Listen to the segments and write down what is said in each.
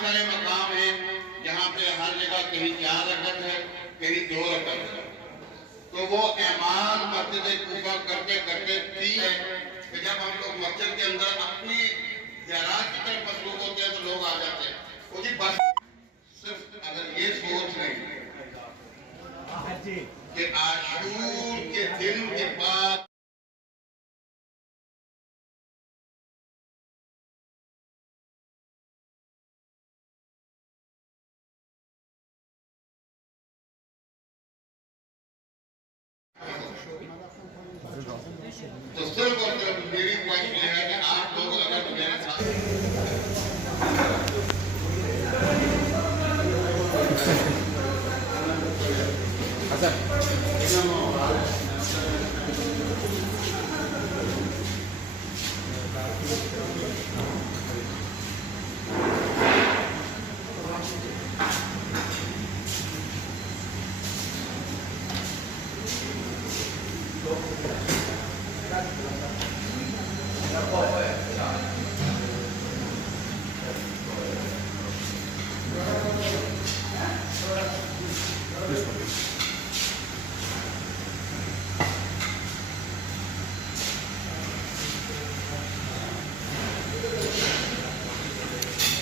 सारे मकाम हैं जहाँ पे हर जगह कहीं 4 रकत है, कहीं 2 रकत है। तो वो ईमान मस्जिद कूफा करते करते 3 है कि जब हम लोग मस्जिद के अंदर अपनी ज़रात की तरफ मसरूफ होते हैं तो लोग आ जाते हैं। वो जी बस सिर्फ अगर ये सोच लें कि आशूर के दिन के बाद तो सिर्फ और सिर्फ मेरी ख्वाहिश ये है कि आप लोग अगर मेरे साथ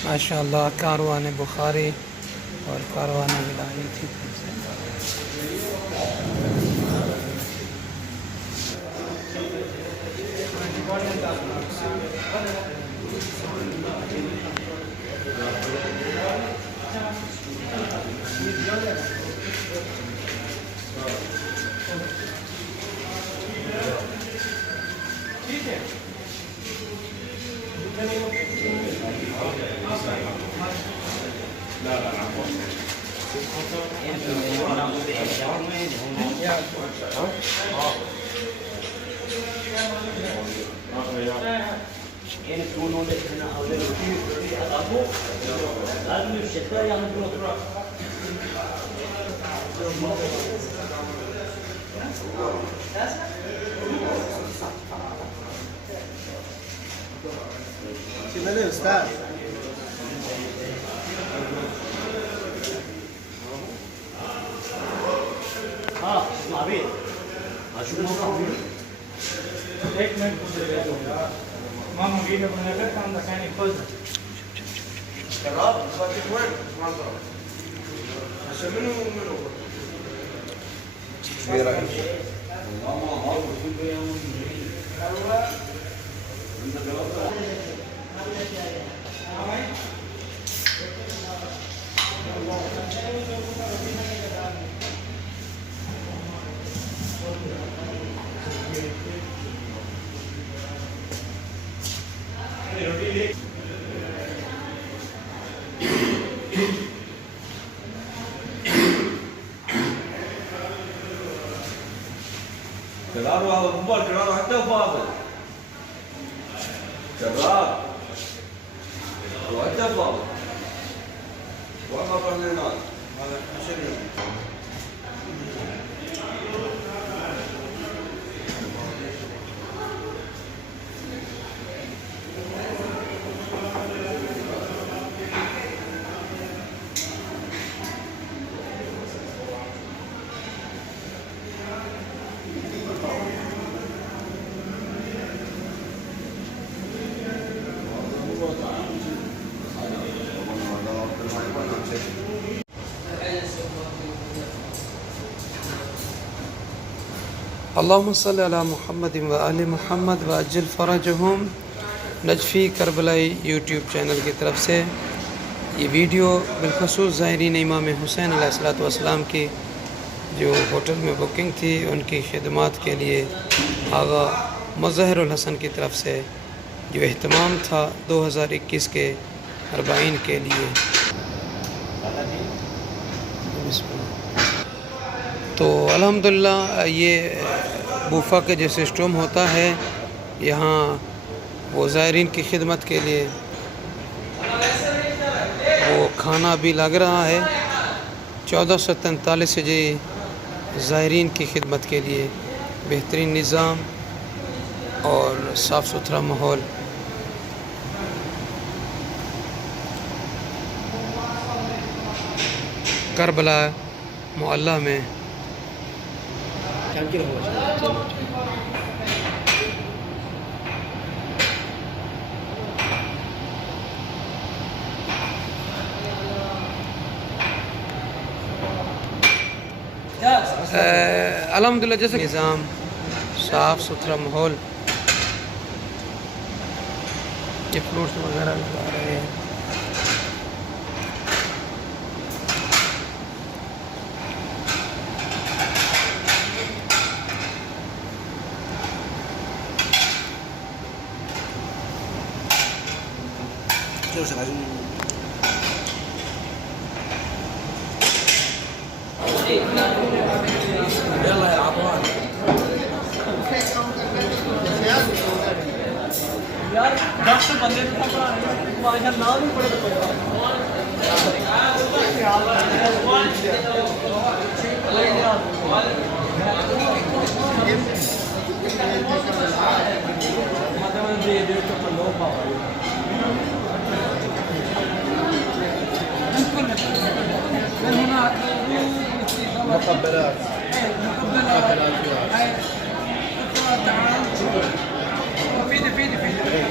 माशाअल्लाह कारवान बुखारी और कारवान विलाई थी। Gerardo هذا موبايل جرار حتى فاضل جرار وحتى فاضل والله فنان هذا شنو अल्लाहुम्मा सल्लि अला मुहम्मद व आले मुहम्मद व अज्जिल फ़रजहुम नजफ़ी करबलाई यूट्यूब चैनल की तरफ से ये वीडियो बिलखसूस ज़ायरीन इमाम हुसैन अलैहिस्सलातु वस्सलाम की जो होटल में बुकिंग थी उनकी खिदमत के लिए आगा मज़हरुल हसन की तरफ से जो एहतमाम था 2021 के अरबाइन के लिए। तो अल्हम्दुलिल्लाह ये बूफ़ा के जो सिस्टम होता है यहाँ वो ज़ायरीन की खिदमत के लिए वो खाना भी लग रहा है 1443 से जी ज़ायरीन की खिदमत के लिए बेहतरीन निज़ाम और साफ़ सुथरा माहौल। करबला मोहल्ला में। अल्हम्दुलिल्लाह जैसे निज़ाम, साफ़ सुथरा माहौल, ये फ्रूट्स वगैरह लगा रहे हैं। يلا يا عطوان यार 10 बंदे तुम्हारे नाम ही पड़े مقبلات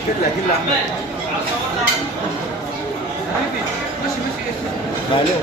كلها احمد معلوم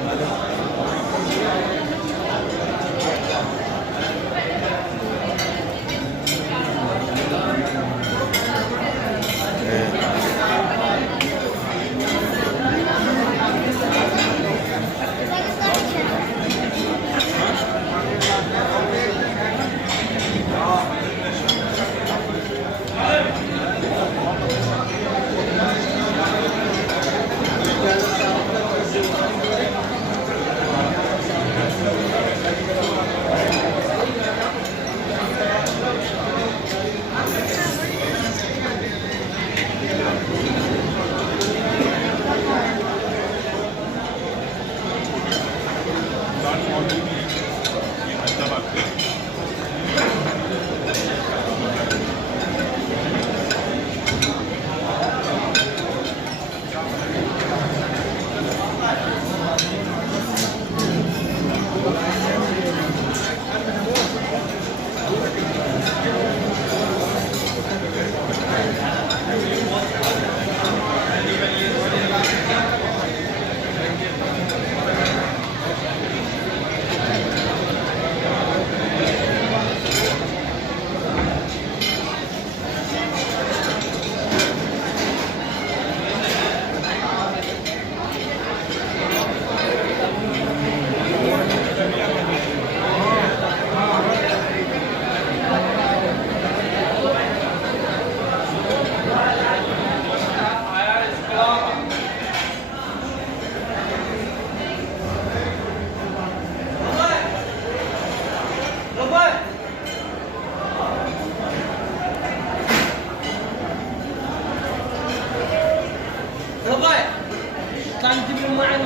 كان تجيب معي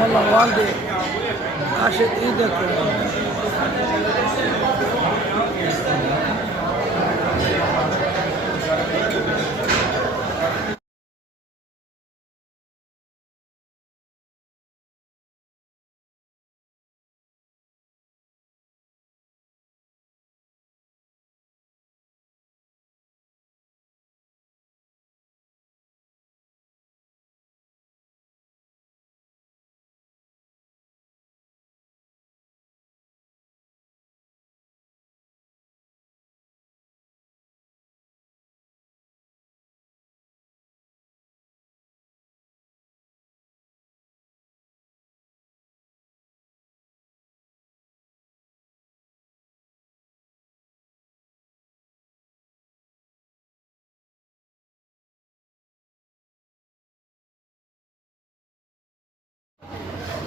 والله والدي عاشت ايدك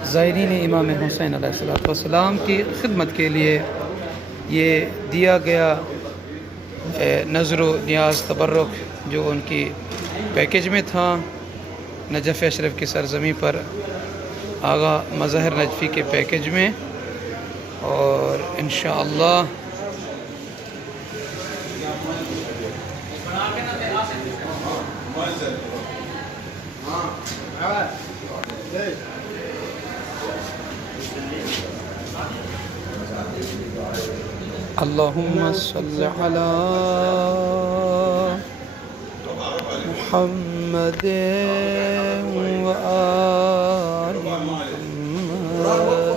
ज़ायरीन इमाम हुसैन अलैहिस्सलाम की खिदमत के लिए ये दिया गया नज़र नियाज़ तबर्रुक जो उनकी पैकेज में था, नजफ़ अशरफ की सरज़मी पर आगा मज़हर नजफ़ी के पैकेज में। और इंशाअल्लाह अल्लाहुम्मा सल्लि अला मुहम्मद व आलि मुहम्मद